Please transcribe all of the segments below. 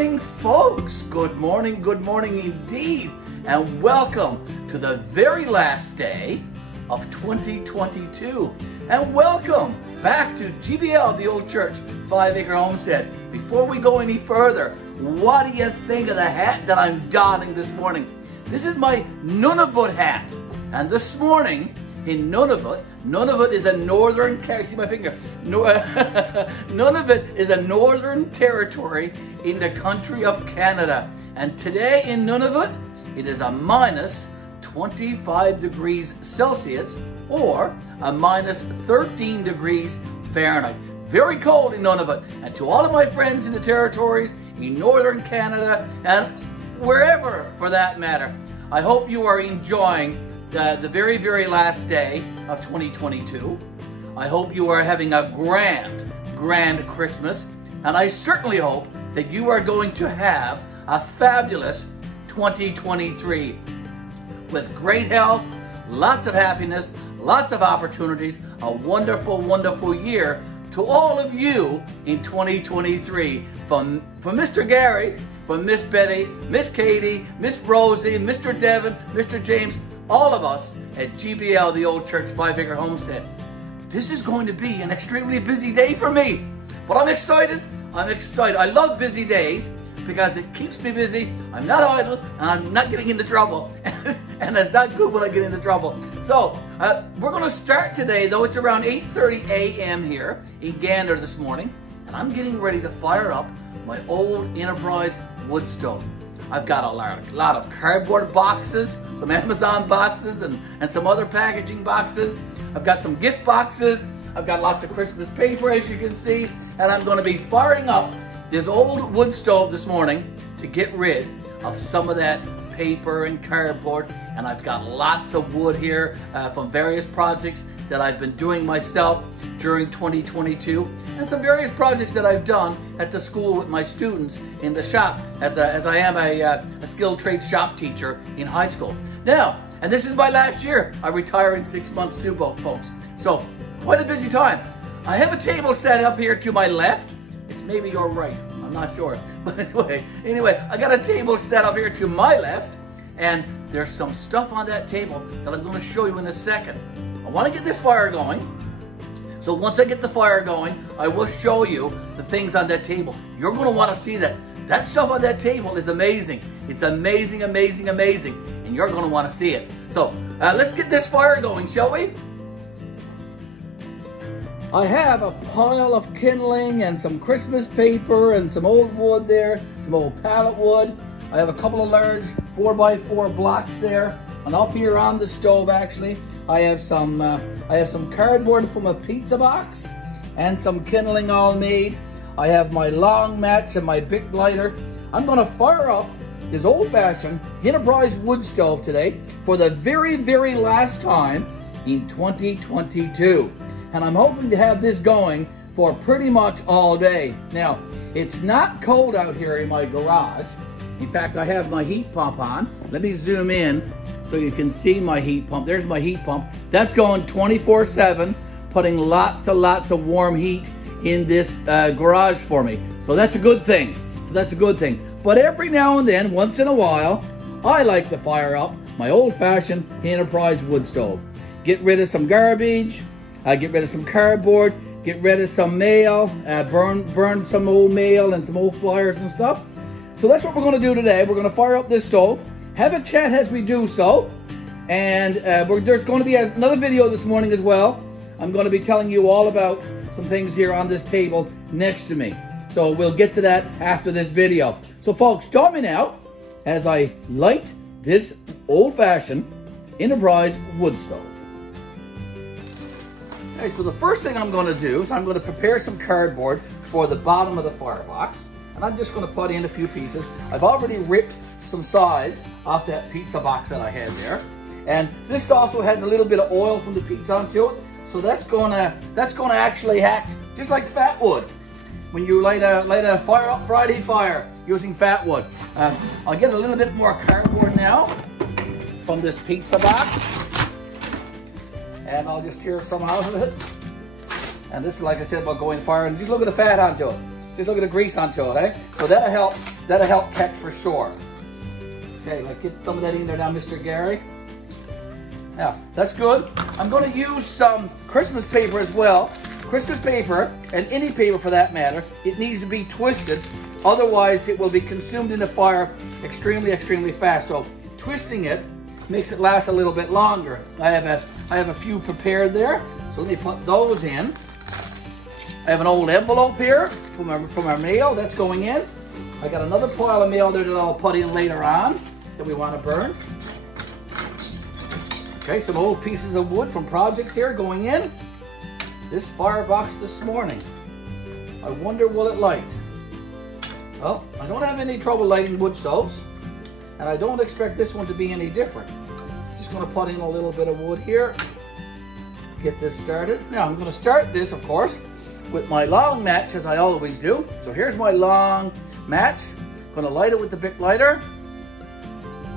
morning, folks. Good morning indeed. And welcome to the very last day of 2022. And welcome back to GBL, the old church, 5 Acre Homestead. Before we go any further, what do you think of the hat that I'm donning this morning? This is my Nunavut hat. And this morning in Nunavut is a northern, see my finger? Nunavut is a northern territory in the country of Canada. And today in Nunavut, it is a minus 25 degrees Celsius or a minus 13 degrees Fahrenheit. Very cold in Nunavut. And to all of my friends in the territories, in northern Canada, and wherever for that matter, I hope you are enjoying the very, very last day of 2022. I hope you are having a grand Christmas. And I certainly hope that you are going to have a fabulous 2023 with great health, lots of happiness, lots of opportunities, a wonderful, wonderful year to all of you in 2023. From Mr. Garry, from Miss Betty, Miss Katie, Miss Rosie, Mr. Devon, Mr. James, all of us at GBL, the old church, 5 Acre Homestead. This is going to be an extremely busy day for me, but I'm excited. I love busy days because it keeps me busy. I'm not idle and I'm not getting into trouble. And it's not good when I get into trouble. So we're going to start today, though it's around 8:30 a.m. here in Gander this morning. And I'm getting ready to fire up my old Enterprise wood stove. I've got a lot of cardboard boxes, some Amazon boxes, and some other packaging boxes. I've got some gift boxes. I've got lots of Christmas paper, as you can see. And I'm going to be firing up this old wood stove this morning to get rid of some of that paper and cardboard. And I've got lots of wood here from various projects that I've been doing myself during 2022, and some various projects that I've done at the school with my students in the shop as I am a skilled trade shop teacher in high school. Now, and this is my last year. I retire in 6 months too, folks. So quite a busy time. I have a table set up here to my left. It's maybe your right, I'm not sure. But anyway, I got a table set up here to my left, and there's some stuff on that table that I'm going to show you in a second. I want to get this fire going. So once I get the fire going, I will show you the things on that table. You're going to want to see that. That stuff on that table is amazing. It's amazing, amazing, amazing. And you're going to want to see it. So let's get this fire going, shall we? I have a pile of kindling and some Christmas paper and some old wood there, some old pallet wood. I have a couple of large 4x4 blocks there. And up here on the stove, actually, I have some cardboard from a pizza box and some kindling all made. I have my long match and my Bic lighter. I'm going to fire up this old-fashioned Enterprise wood stove today for the very, very last time in 2022. And I'm hoping to have this going for pretty much all day. Now, it's not cold out here in my garage. In fact, I have my heat pump on. Let me zoom in so you can see my heat pump. There's my heat pump. That's going 24/7, putting lots of warm heat in this garage for me. So that's a good thing. But every now and then, once in a while, I like to fire up my old-fashioned Enterprise wood stove. Get rid of some garbage, get rid of some cardboard, get rid of some mail, burn some old mail and some old flyers and stuff. So that's what we're going to do today. We're going to fire up this stove, have a chat as we do so, and there's going to be another video this morning as well. I'm going to be telling you all about some things here on this table next to me. So we'll get to that after this video. So folks, join me now as I light this old-fashioned Enterprise wood stove. Okay, so the first thing I'm going to do is I'm going to prepare some cardboard for the bottom of the firebox. And I'm just going to put in a few pieces. I've already ripped some sides off that pizza box that I had there. And this also has a little bit of oil from the pizza onto it. So that's gonna actually act just like fat wood. When you light a fire up Friday fire using fat wood. I'll get a little bit more cardboard now from this pizza box. And I'll just tear some out of it. And this is, like I said, about going fire. And just look at the fat onto it. Just look at the grease onto it, eh? So that'll That'll help catch for sure. Okay, like get some of that in there now, Mr. Garry. Yeah, that's good. I'm going to use some Christmas paper as well. Christmas paper, and any paper for that matter, it needs to be twisted. Otherwise, it will be consumed in the fire extremely, extremely fast. So twisting it makes it last a little bit longer. I have a few prepared there. So let me put those in. I have an old envelope here from our mail that's going in. I got another pile of mail there that I'll put in later on that we want to burn. Okay, some old pieces of wood from projects here going in. This firebox this morning. I wonder will it light? Well, I don't have any trouble lighting wood stoves, and I don't expect this one to be any different. Just going to put in a little bit of wood here. Get this started. Now I'm going to start this, of course, with my long match as I always do. So here's my long match. Going to light it with the Bic lighter.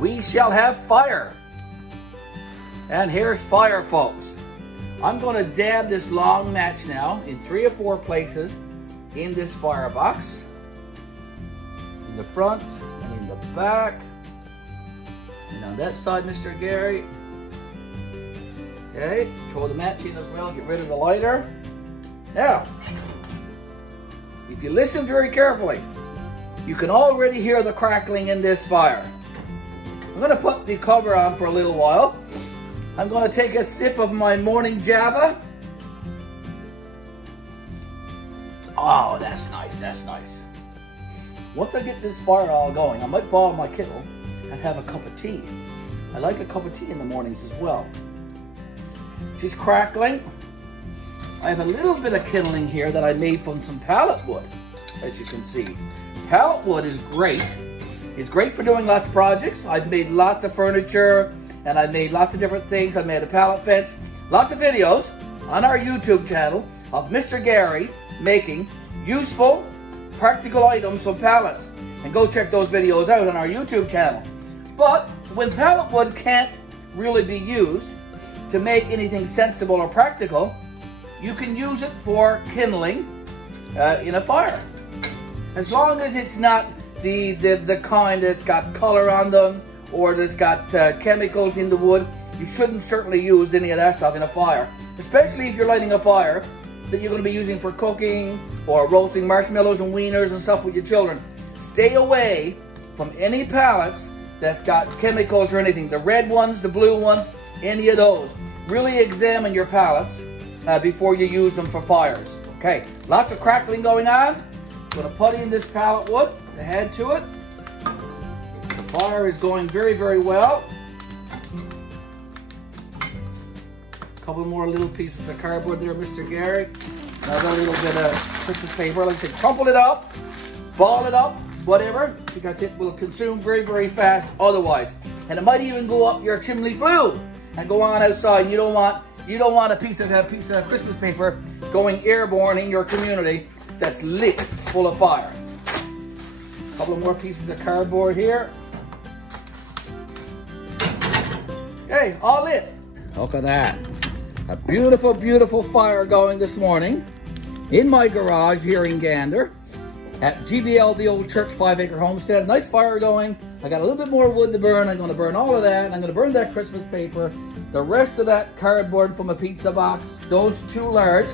We shall have fire. And here's fire, folks. I'm going to dab this long match now in 3 or 4 places in this firebox. In the front and in the back. And on that side, Mr. Garry. Okay, throw the match in as well, get rid of the lighter. Now, if you listen very carefully, you can already hear the crackling in this fire. I'm going to put the cover on for a little while. I'm going to take a sip of my morning Java. Oh, that's nice, that's nice. Once I get this fire all going, I might boil my kettle and have a cup of tea. I like a cup of tea in the mornings as well. She's crackling. I have a little bit of kindling here that I made from some pallet wood, as you can see. Pallet wood is great. It's great for doing lots of projects. I've made lots of furniture, and I've made lots of different things. I've made a pallet fence. Lots of videos on our YouTube channel of Mr. Garry making useful, practical items from pallets. And go check those videos out on our YouTube channel. But when pallet wood can't really be used to make anything sensible or practical, you can use it for kindling in a fire. As long as it's not the kind that's got color on them or that's got chemicals in the wood, you shouldn't certainly use any of that stuff in a fire. Especially if you're lighting a fire that you're going to be using for cooking or roasting marshmallows and wieners and stuff with your children. Stay away from any pallets that got chemicals or anything. The red ones, the blue ones, any of those. Really examine your pallets before you use them for fires. Okay, lots of crackling going on. I'm going to put in this pallet wood to add to it. The fire is going very, very well. A couple more little pieces of cardboard there, Mr. Garry. Another little bit of Christmas paper. Like I said, crumple it up, ball it up, whatever, because it will consume very, very fast otherwise. And it might even go up your chimney flue and go on outside. You don't want a piece of Christmas paper going airborne in your community that's lit full of fire. A couple more pieces of cardboard here. Okay, all lit. Look at that. A beautiful, beautiful fire going this morning in my garage here in Gander at GBL-The Old Church 5-acre homestead. Nice fire going. I got a little bit more wood to burn. I'm going to burn all of that. I'm going to burn that Christmas paper. The rest of that cardboard from a pizza box. Those 2 large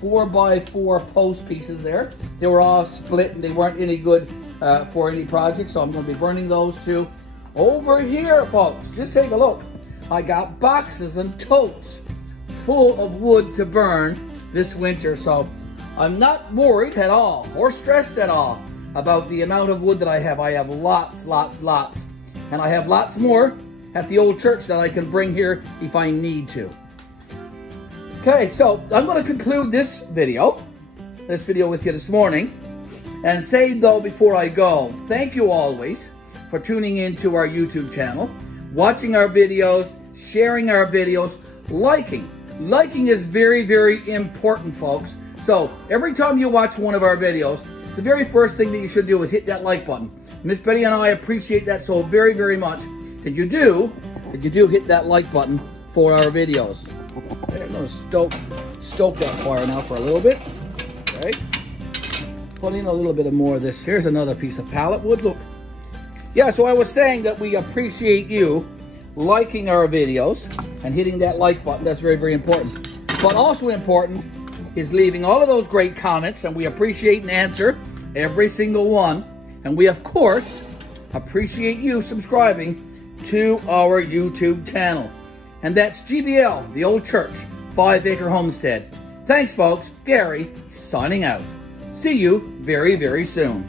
4x4 post pieces there. They were all split and they weren't any good for any project. So I'm going to be burning those too. Over here, folks, just take a look. I got boxes and totes full of wood to burn this winter. So I'm not worried at all or stressed at all about the amount of wood that I have. I have lots, lots, lots. And I have lots more at the old church that I can bring here if I need to. Okay, so I'm going to conclude this video with you this morning and say, though, before I go, thank you always for tuning into our YouTube channel, watching our videos, sharing our videos, liking. Liking is very, very important, folks. So every time you watch one of our videos, the very first thing that you should do is hit that like button. Miss Betty and I appreciate that so very, very much. That you do hit that like button for our videos. Okay, I'm going to stoke that fire now for a little bit. Okay. put in a little bit of more of this. Here's another piece of pallet wood, look. Yeah, so I was saying that we appreciate you liking our videos and hitting that like button. That's very, very important. But also important is leaving all of those great comments, and we appreciate and answer every single one. And we, of course, appreciate you subscribing to our YouTube channel. And that's GBL, the Old Church, 5 Acre Homestead. Thanks, folks. Garry, signing out. See you very, very soon.